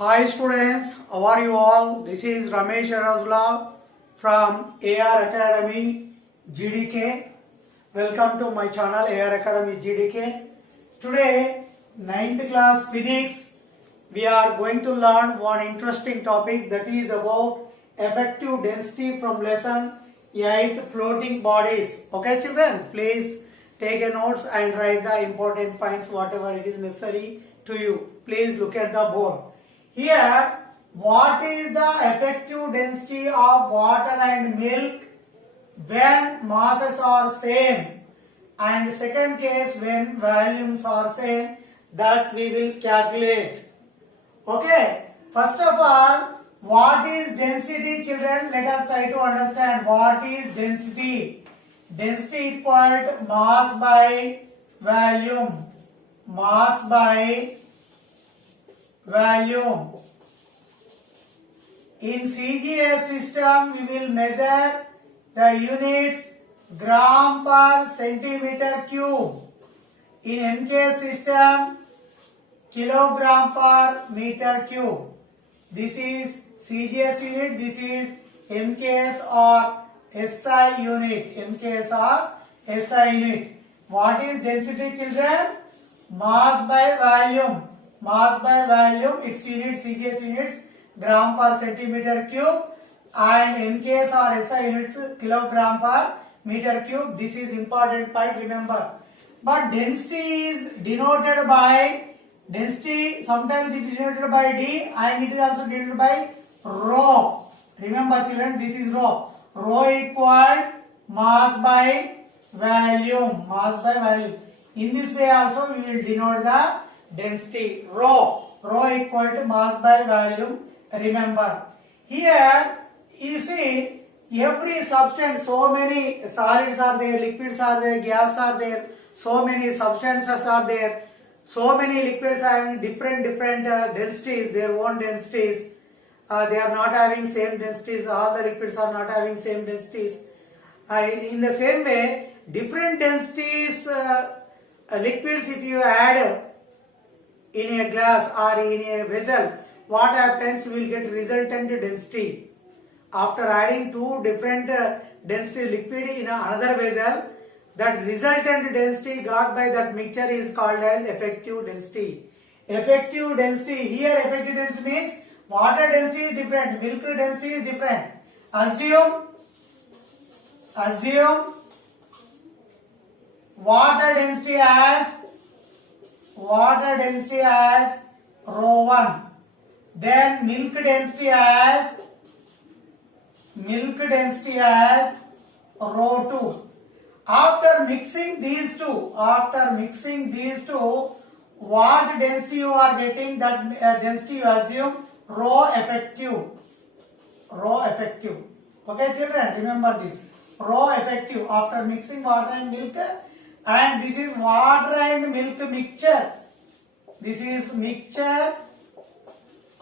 Hi students, how are you all? This is Ramesh Arazula from AR Academy GDK. Welcome to my channel AR Academy GDK. Today, 9th class physics, we are going to learn one interesting topic, that is about effective density from lesson 8th, floating bodies. Okay children, please take a notes and write the important points whatever it is necessary to you. Please look at the board. Here, what is the effective density of water and milk when masses are same? And second case, when volumes are same, that we will calculate. Okay, first of all, what is density, children? Let us try to understand what is density. Density equal to mass by volume. Mass by volume. In CGS system, we will measure the units gram per centimeter cube. In MK system, kilogram per meter cube. This is CGS unit, this is MKS or SI unit. MKS or SI unit. What is density, children? Mass by volume. Mass by volume, its units, CGS units, gram per centimeter cube, and MKS or SI units, kilogram per meter cube. This is important point, remember. But density is denoted by, density sometimes it is denoted by D and it is also denoted by rho. Remember children, this is rho. Rho equal mass by volume. Mass by volume. In this way also we will denote the density. Rho equal to mass by volume. Remember, here you see every substance, so many solids are there, liquids are there, gas are there, so many substances are there, so many liquids are having different densities, their own densities. They are not having same densities. All the liquids are not having same densities. In the same way, different densities liquids, if you add in a glass or in a vessel, what happens? You will get resultant density. After adding two different density liquid in another vessel, that resultant density got by that mixture is called as effective density. Effective density, here effective density means water density is different, milk density is different. Assume water density as rho 1, then milk density as rho 2. After mixing these two, what density you are getting? That density you assume rho effective. Okay children, remember this. Rho effective after mixing water and milk, and this is water and milk mixture. This is mixture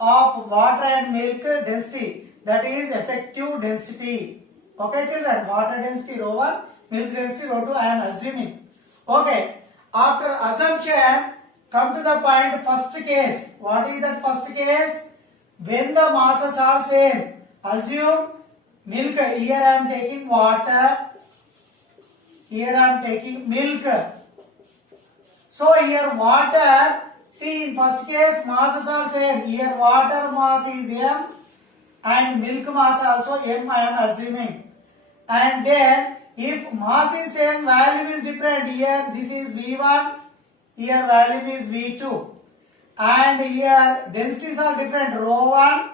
of water and milk density, that is effective density. Okay children, water density rho 1, milk density rho 2, I am assuming. Okay, after assumption, come to the point first case. What is that first case? When the masses are same. Assume milk, here I am taking water, here I am taking milk. So here water, see in first case masses are same. Here water mass is M and milk mass also M, I am assuming. And then if mass is same, volume is different. Here this is V1, here volume is V2. And here densities are different, rho 1,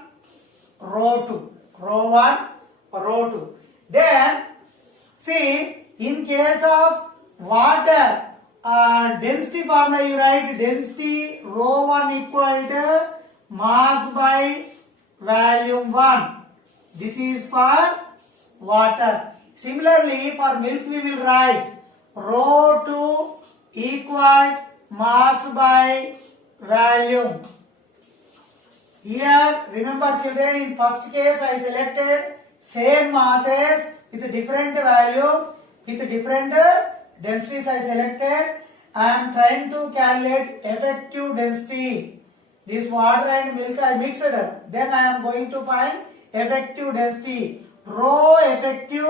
rho 2. Rho 1, rho 2. Then see, in case of water, density formula you write density rho 1 equal to mass by volume 1. This is for water. Similarly, for milk we will write rho 2 equal mass by volume. Here, remember children, in first case I selected same masses with different value, with different densities I selected. I am trying to calculate effective density. this water and milk I mixed, then I am going to find effective density. Rho effective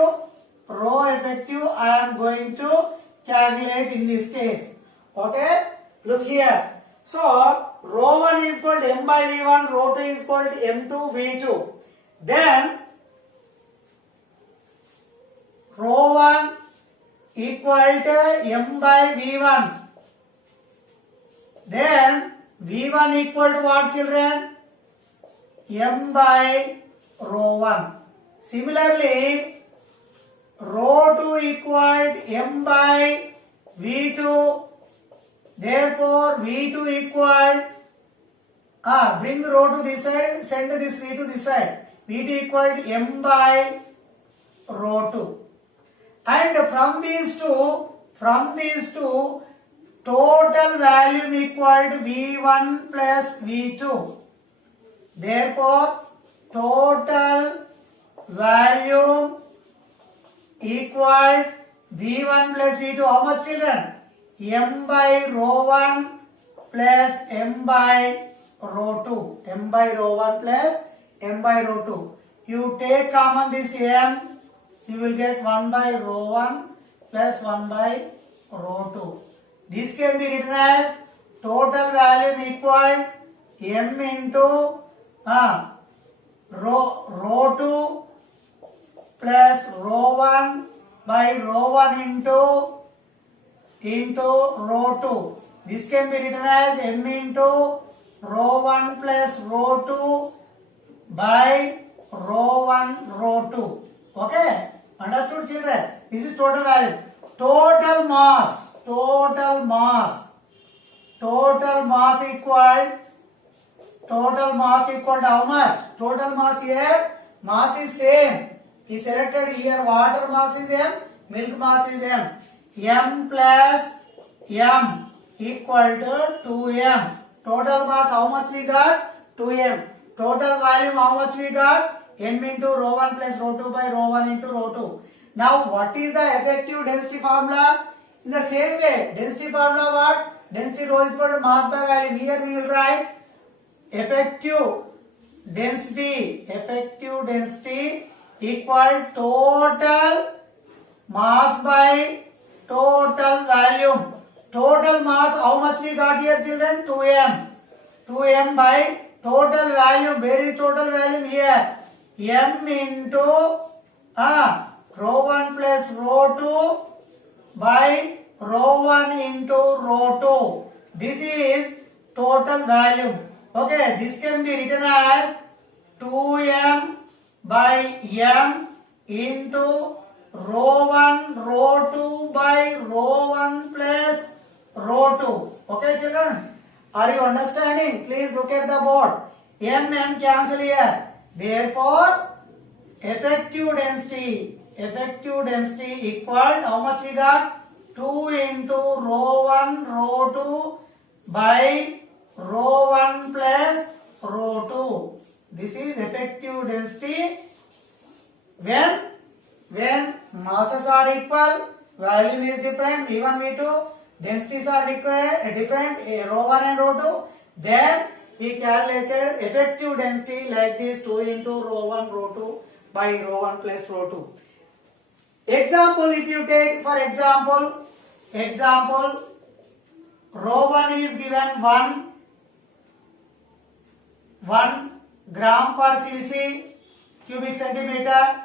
I am going to calculate in this case. Okay, look here. So rho 1 is equal to m by v1, rho 2 is equal to m2 v2. Then rho 1 equal to m by v1. Then v1 equal to what, children? M by rho 1. Similarly, rho 2 equal to m by v2. Therefore, v2 equal, bring rho to this side, send this v to this side. v2 equal to m by rho 2. And from these two, total volume equal to v1 plus v2. Therefore, total volume equal v1 plus v2. How much, children? M by rho 1 plus m by rho 2. M by rho 1 plus m by rho 2. You take common this m, you will get 1 by rho 1 plus 1 by rho 2. This can be written as total volume equal m into rho 2 plus rho 1 by rho 1 into rho 2. This can be written as m into rho 1 plus rho 2 by rho 1 rho 2. Okay, understood, children? This is total value. Total mass equal to how much? Total mass here, mass is same. He selected here water mass is m, milk mass is m. M plus m equal to 2m. Total mass how much we got? 2m. Total volume how much we got? m into rho 1 plus rho 2 by rho 1 into rho 2. Now what is the effective density formula? In the same way, density formula what? Density rho is equal to mass by volume. Here we will write effective density equal total mass by total volume. Total mass how much we got here, children? 2m. 2m by total volume. Where is total volume? Here. M into rho 1 plus rho 2 by rho 1 into rho 2. This is total volume. Okay, this can be written as 2m by m into rho 1 rho 2 by rho 1 plus rho 2. Okay, children? Are you understanding? Please look at the board. M cancel here. Therefore, effective density equal how much we got? 2 into rho 1 rho 2 by rho 1 plus rho 2. This is effective density when masses are equal, volume is different, v1 v2, densities are different, rho 1 and rho 2. Then we calculated effective density like this, 2 into rho 1 rho 2 by rho 1 plus rho 2. Example, if you take for example rho 1 is given 1 gram per cc cubic centimeter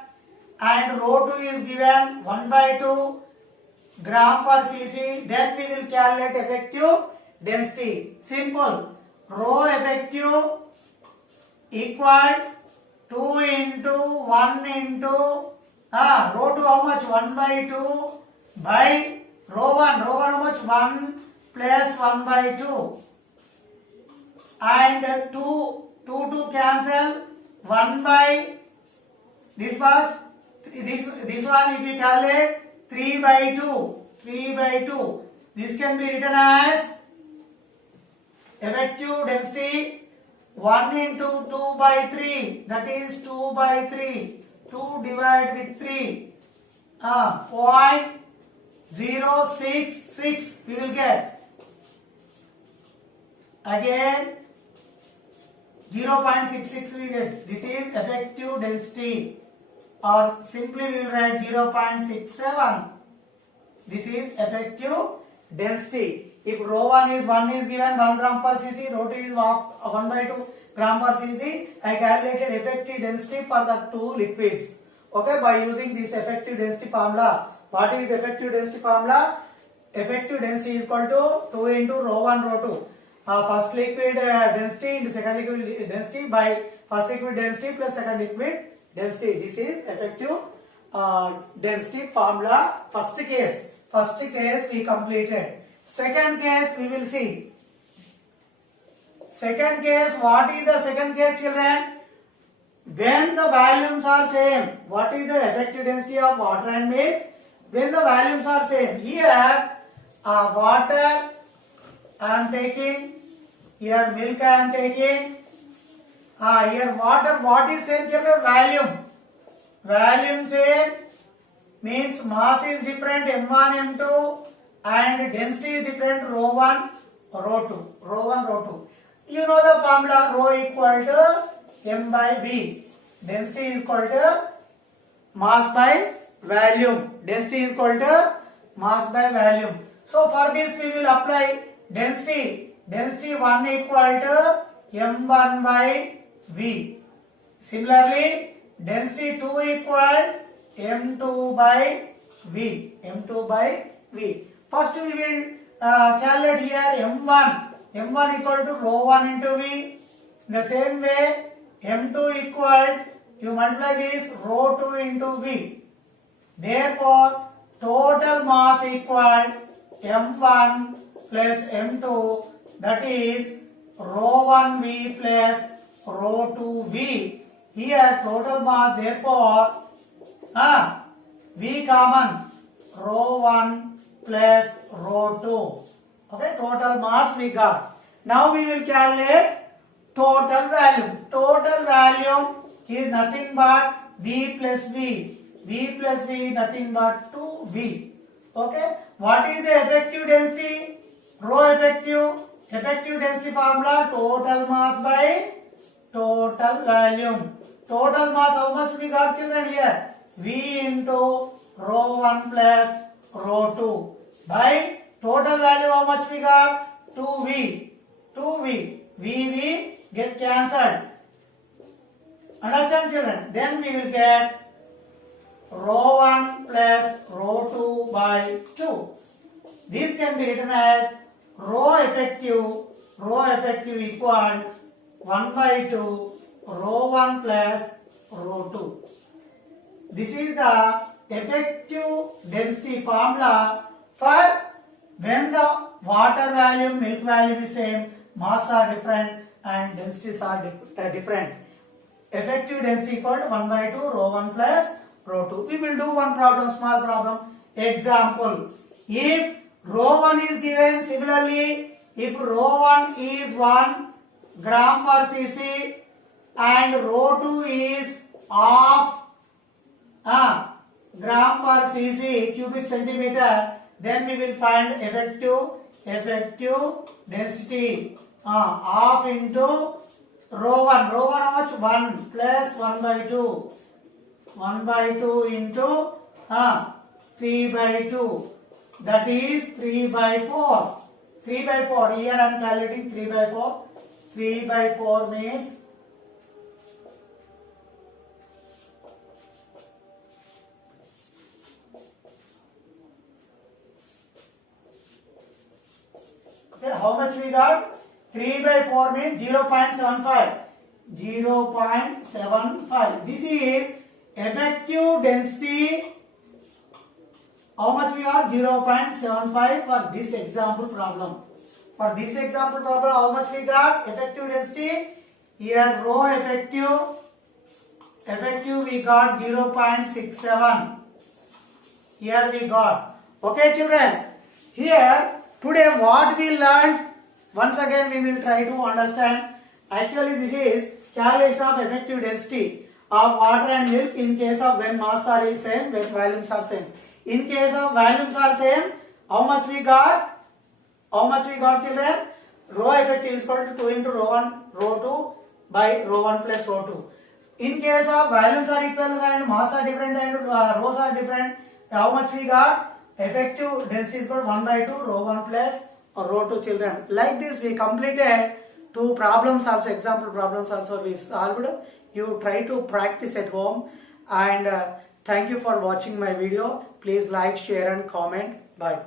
and rho 2 is given 1 by 2 gram per cc. Then we will calculate effective density. Simple. Rho effective equal 2 into 1 into rho 2 how much? 1 by 2 by rho 1 how much? 1 plus 1 by 2 and 2 cancel, 1 by this one if we calculate 3 by 2. This can be written as effective density 1 into 2 by 3, that is 2 by 3. 2 divided with 3, 0.066 we will get. Again 0.66 we get. This is effective density, or simply we will write 0.67. This is effective density. If rho 1 is given 1 gram per cc, rho 2 is 1 by 2 gram per cc, I calculated effective density for the two liquids. Okay, by using this effective density formula. What is effective density formula? Effective density is equal to 2 into rho 1 rho 2. First liquid density into second liquid density by first liquid density plus second liquid density. This is effective density formula. First case we completed. Second case we will see. Second case, what is the second case, children? When the volumes are same. What is the effective density of water and milk? When the volumes are same. Here water I am taking, here milk I am taking. Here water, what is same, children? Volume. Volume same means mass is different, m1, m2, and density is different, rho 1, rho 2. Rho 1, rho 2. You know the formula, rho equal to m by v. Density is equal to mass by volume. Density is equal to mass by volume. So for this we will apply density. Density 1 equal to m1 by v. Similarly, density 2 equal m2 by v. M2 by v. First we will calculate here m1. m1 equal to rho 1 into v. In the same way, m2 equal, you multiply this rho 2 into v. Therefore, total mass equal m1 plus m2, that is rho 1 v plus rho 2 v. Here total mass, therefore v common, rho 1 plus rho 2. Okay, total mass we got. Now we will calculate total volume. Total volume is nothing but v plus v. V plus v is nothing but 2v. Okay, what is the effective density? Rho effective. Effective density formula, total mass by total volume. Total mass, how much we got, children, here? V into rho 1 plus rho 2 by total value, how much we got? 2v. 2v. V get cancelled. Understand, children? Then we will get rho 1 plus rho 2 by 2. This can be written as rho effective equal 1 by 2 rho 1 plus rho 2. This is the effective density formula for when the water volume, milk volume is same, mass are different and densities are different. Effective density equal to 1 by 2 rho 1 plus rho 2. We will do one problem, small problem. Example, if rho 1 is given, similarly, if rho 1 is 1 gram per cc and rho 2 is half gram per cc cubic centimeter, then we will find effective density. Half into rho 1. Rho 1 how much? 1 plus 1 by 2. 1 by 2 into 3 by 2. That is 3 by 4. 3 by 4. Here I am calculating 3 by 4. 3 by 4 means how much we got? 3 by 4 means 0.75. 0.75. This is effective density. How much we got? 0.75 for this example problem. For this example problem, how much we got? Effective density. Here rho effective we got 0.67. Here we got. Okay, children. Here today what we learned, once again we will try to understand. Actually this is calculation of effective density of water and milk in case of when mass are same, when volumes are same. In case of volumes are same, how much we got? How much we got, children? Rho effective is equal to 2 into rho 1 rho by rho 1 plus rho 2. In case of volumes are equal and mass are different and rows are different, how much we got? Effective density is equal 1 by 2 rho 1 plus rho 2 children. Like this we completed two problems also, example problems also we solved. You try to practice at home, and thank you for watching my video. Please like, share and comment. Bye.